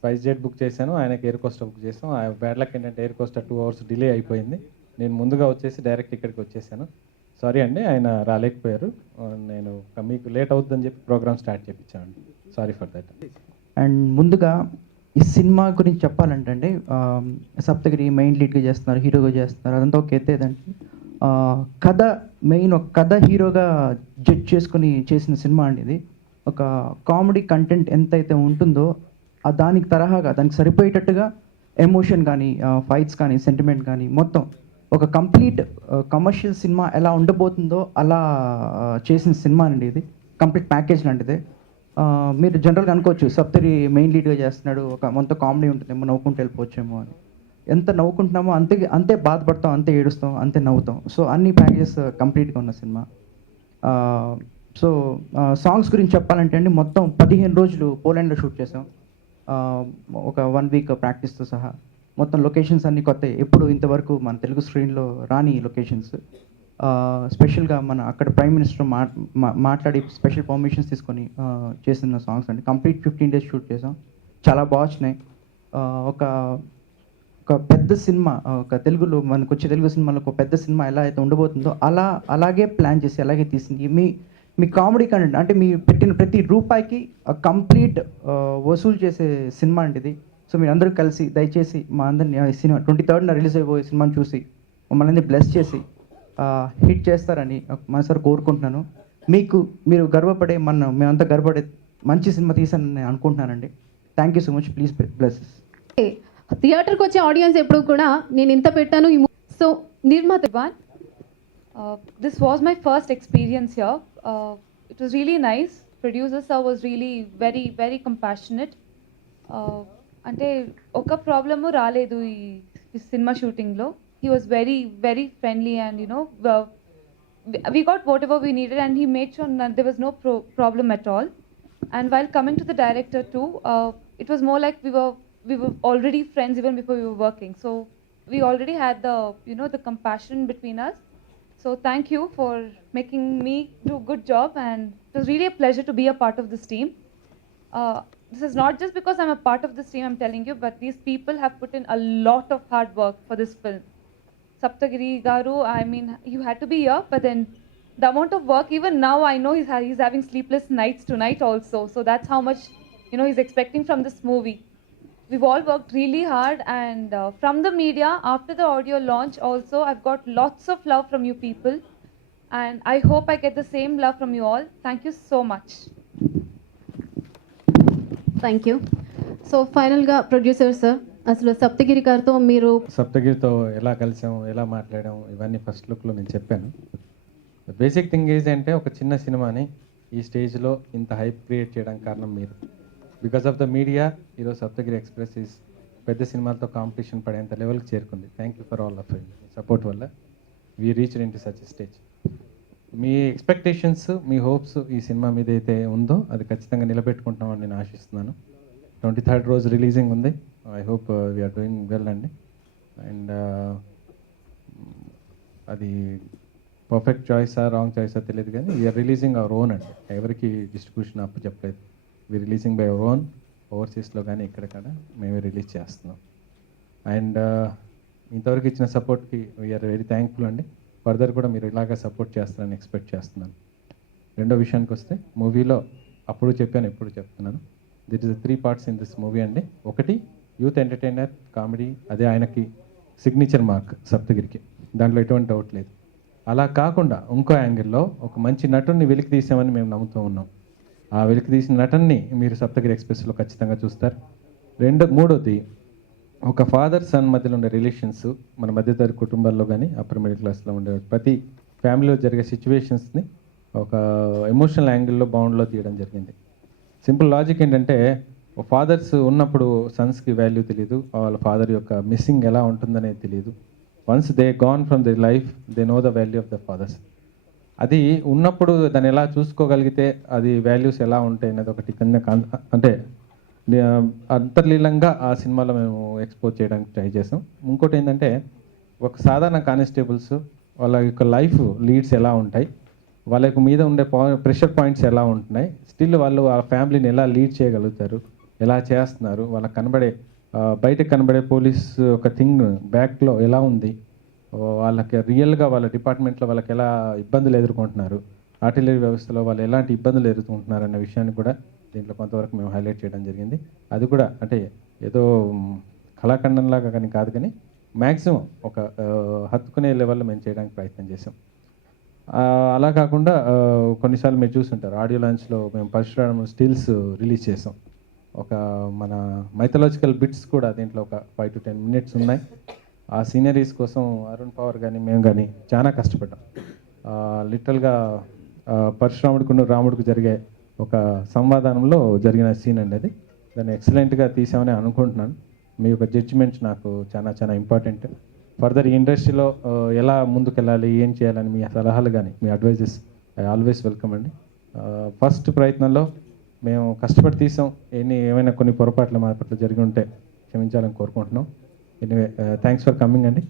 Spice jet book చేశాను, ఆయనకి air Costa book చేసాం. ఆ బ్యాడ్ లక్ ఏంటంటే ఎయిర్ కోస్టా 2 hours డిలే అయిపోయింది. నేను ముందుగా వచ్చేసి డైరెక్ట్ ఇక్కడికి వచ్చేసాను. సారీ అండి, ఆయన రాలేకపోయారు. నేను మీకు లేట్ అవుతుందని చెప్పి ప్రోగ్రామ్ స్టార్ట్ చేయించానండి. Sorry for that. అండ్ ముందుగా ఈ సినిమా గురించి చెప్పాలంటే అండి, సప్తగిరి మెయిన్ లీడ్గా చేస్తున్నారు, హీరోగా చేస్తున్నారు, అదంతా ఒక ఎత్తేదండి. కథ మెయిన్, ఒక కథ హీరోగా జడ్జ్ చేసుకుని చేసిన సినిమా అండి ఇది. ఒక కామెడీ కంటెంట్ ఎంతైతే ఉంటుందో దానికి తరహాగా, దానికి సరిపోయేటట్టుగా ఎమోషన్ కానీ, ఫైట్స్ కానీ, సెంటిమెంట్ కానీ, మొత్తం ఒక కంప్లీట్ కమర్షియల్ సినిమా ఎలా ఉండబోతుందో అలా చేసిన సినిమా అండి ఇది. కంప్లీట్ ప్యాకేజ్ లాంటిది. మీరు జనరల్గా అనుకోవచ్చు సప్తగిరి మెయిన్ లీడ్గా చేస్తున్నాడు, ఒక మొత్తం కామెడీ ఉంటుందేమో, నవ్వుకుంటూ వెళ్ళిపోవచ్చేమో అని. ఎంత నవ్వుకుంటున్నామో అంతే బాధపడతాం, అంతే ఏడుస్తాం, అంతే నవ్వుతాం. సో అన్ని ప్యాకేజెస్ కంప్లీట్గా ఉన్న సినిమా. సో సాంగ్స్ గురించి చెప్పాలంటే అండి, మొత్తం 15 రోజులు పోలాండ్లో షూట్ చేసాం. ఒక 1 week ప్రాక్టీస్తో సహా. మొత్తం లొకేషన్స్ అన్నీ కొత్త, ఎప్పుడు ఇంతవరకు మన తెలుగు స్క్రీన్లో రాని లొకేషన్స్. స్పెషల్గా మన అక్కడ ప్రైమ్ మినిస్టర్ మాట్లాడి స్పెషల్ పర్మిషన్స్ తీసుకొని చేసిన సాంగ్స్ అండి. కంప్లీట్ 15 days షూట్ చేసాం. చాలా బాగా వచ్చినాయి. ఒక పెద్ద సినిమా, ఒక తెలుగులో మనకు వచ్చే తెలుగు సినిమాలో ఒక పెద్ద సినిమా ఎలా అయితే ఉండబోతుందో అలాగే ప్లాన్ చేసి అలాగే తీసింది. మీ కామెడీ కంటెంట్ అంటే మీ పెట్టిన ప్రతి రూపాయికి కంప్లీట్ వసూలు చేసే సినిమా అండి ఇది. సో మీరు అందరూ కలిసి దయచేసి మా అందరిని సినిమా 23rd రిలీజ్ అయిపోయే సినిమాని చూసి మమ్మల్ని బ్లెస్ చేసి హిట్ చేస్తారని మనసారి కోరుకుంటున్నాను. మీరు గర్వపడే, మేమంతా గర్వపడే మంచి సినిమా తీసానని నేను అనుకుంటున్నానండి. Thank you so much. Please bless. థియేటర్కి వచ్చే ఆడియన్స్ ఎప్పుడు కూడా నేను ఇంత పెట్టాను. సో నిర్మాత this was my first experience here. It was really nice. Producer sir was really very, very compassionate. అంటే ఒక ప్రాబ్లము రాలేదు ఈ సినిమా షూటింగ్లో. He was very, very friendly and we got whatever we needed and he made sure that there was no problem at all. And while coming to the director too, it was more like we were already friends even before we were working. So we already had the compassion between us. So thank you for making me do a good job, and it was really a pleasure to be a part of this team. This is not just because I'm a part of this team, I'm telling you, but these people have put in a lot of hard work for this film. Saptagiri Garu, I mean, you had to be here, but then the amount of work, even now I know he's having sleepless nights tonight also. So that's how much he's expecting from this movie. We've all worked really hard, and from the media, after the audio launch also, I've got lots of love from you people, and I hope I get the same love from you all. Thank you so much. Thank you. So ఫైనల్గా producer sir, అసలు సప్తగిరి గారితో మీరు సప్తగిరితో ఎలా కలిసాము, ఎలా మాట్లాడాము, ఇవన్నీ first లుక్లో నేను చెప్పాను. బేసిక్ థింగ్ ఏంటంటే ఒక చిన్న సినిమాని ఈ స్టేజ్లో ఇంత హైప్ క్రియేట్ చేయడానికి కారణం మీరు. బికాస్ ఆఫ్ ద మీడియా ఈరోజు సప్తగిరి ఎక్స్ప్రెస్ ఈజ్ పెద్ద సినిమాలతో కాంపిటీషన్ పడేంత లెవెల్కి చేరుకుంది. Thank you for all of support వల్ల we reached in to such stage. మీ ఎక్స్పెక్టేషన్స్, మీ హోప్స్ ఈ సినిమా మీద అయితే ఉందో అది ఖచ్చితంగా నిలబెట్టుకుంటామని నేను ఆశిస్తున్నాను. 23rd రోజు రిలీజింగ్ ఉంది. I hope we're doing well అండి. అండ్ అది పర్ఫెక్ట్ చాయిసా రాంగ్ చాయిసా తెలియదు, కానీ వీఆర్ రిలీజింగ్ అవర్ ఓన్ అండి. ఎవరికి డిస్ట్రిబ్యూషన్ అప్పు చెప్పలేదు. వి రిలీజింగ్ బై అవర్ ఓన్. ఓవర్సీస్లో కానీ ఇక్కడ మేమే రిలీజ్ చేస్తున్నాం. అండ్ ఇంతవరకు ఇచ్చిన సపోర్ట్కి వీఆర్ వెరీ థ్యాంక్ఫుల్ అండి. ఫర్దర్ కూడా మీరు ఇలాగా సపోర్ట్ చేస్తారని ఎక్స్పెక్ట్ చేస్తున్నాను. రెండో విషయానికి వస్తే, మూవీలో అప్పుడు చెప్పాను, ఎప్పుడు చెప్తున్నాను, that is 3 parts in this movie అండి. ఒకటి యూత్ ఎంటర్టైనర్ కామెడీ, అదే ఆయనకి సిగ్నేచర్ మార్క్ సప్తగిరికి, దాంట్లో ఎటువంటి డౌట్ లేదు. అలా కాకుండా ఇంకో యాంగిల్లో ఒక మంచి నటుడిని వెలికి తీసామని మేము నమ్ముతూ ఉన్నాం. ఆ వెలికి తీసిన నటుడిని మీరు సప్తగిరి ఎక్స్ప్రెస్లో ఖచ్చితంగా చూస్తారు. మూడోది, ఒక ఫాదర్ సన్ మధ్యలో ఉండే రిలేషన్స్, మన మధ్యతరగతి కుటుంబాల్లో కానీ అప్పర్ మిడిల్ క్లాస్లో ఉండే ప్రతి ఫ్యామిలీలో జరిగే సిచ్యువేషన్స్ని ఒక ఎమోషనల్ యాంగిల్లో బౌండ్లో తీయడం జరిగింది. సింపుల్ లాజిక్ ఏంటంటే, ఫాదర్స్ ఉన్నప్పుడు సన్స్కి వాల్యూ తెలియదు, వాళ్ళ ఫాదర్ యొక్క మిస్సింగ్ ఎలా ఉంటుందనేది తెలియదు. Once they gone from the life, they know the value of the fathers. అది ఉన్నప్పుడు దాన్ని ఎలా చూసుకోగలిగితే అది వాల్యూస్ ఎలా ఉంటాయి అనేది ఒకటి అంటే అంతర్లీనంగా ఆ సినిమాలో మేము ఎక్స్పోజ్ చేయడానికి ట్రై చేసాం. ఇంకోటి ఏంటంటే, ఒక సాధారణ కానిస్టేబుల్స్ వాళ్ళ యొక్క లైఫ్ లీడ్స్ ఎలా ఉంటాయి, వాళ్ళ మీద ఉండే ప్రెషర్ పాయింట్స్ ఎలా ఉంటున్నాయి, స్టిల్ వాళ్ళు ఆ ఫ్యామిలీని ఎలా లీడ్ చేయగలుగుతారు, ఎలా చేస్తున్నారు, వాళ్ళకి కనబడే బయటకు కనబడే పోలీస్ ఒక థింగ్ బ్యాక్లో ఎలా ఉంది, వాళ్ళకి రియల్గా వాళ్ళ డిపార్ట్మెంట్లో వాళ్ళకి ఎలా ఇబ్బందులు ఎదుర్కొంటున్నారు, ఆర్టిలరీ వ్యవస్థలో వాళ్ళు ఎలాంటి ఇబ్బందులు ఎదుర్కొంటున్నారు అన్న విషయాన్ని కూడా దీంట్లో కొంతవరకు మేము హైలైట్ చేయడం జరిగింది. అది కూడా అంటే ఏదో కళాఖండంలాగా కానీ కాదు, కానీ మ్యాక్సిమం ఒక హత్తుకునే లెవెల్లో మేము చేయడానికి ప్రయత్నం చేసాం. అలా కాకుండా కొన్నిసార్లు మీరు చూస్తుంటారు ఆడియో లాంచ్లో మేము పరశురామ స్టిల్స్ రిలీజ్ చేసాం. ఒక మన మైథలాజికల్ బిట్స్ కూడా దీంట్లో ఒక 5 to 10 minutes ఉన్నాయి. ఆ సీనరీస్ కోసం అరుణ్ పవర్ కానీ మేము కానీ చాలా కష్టపడ్డాం. లిటరల్గా పరశురాముడికి రాముడికి జరిగే ఒక సంవాదంలో జరిగిన సీన్ అనేది దాన్ని ఎక్సలెంట్గా తీసామని అనుకుంటున్నాను. మీ యొక్క జడ్జిమెంట్స్ నాకు చాలా చాలా ఇంపార్టెంట్. ఫర్దర్ ఈ ఇండస్ట్రీలో ఎలా ముందుకెళ్ళాలి, ఏం చేయాలని మీ సలహాలు కానీ మీ అడ్వైజెస్ ఐ ఆల్వేస్ వెల్కమ్ అండి. ఫస్ట్ ప్రయత్నంలో మేము కష్టపడి తీసాం. ఏమైనా కొన్ని పొరపాట్లు మా పట్ల జరిగి ఉంటే క్షమించాలని కోరుకుంటున్నాం. ఎనీవే థ్యాంక్స్ ఫర్ కమింగ్ అండి.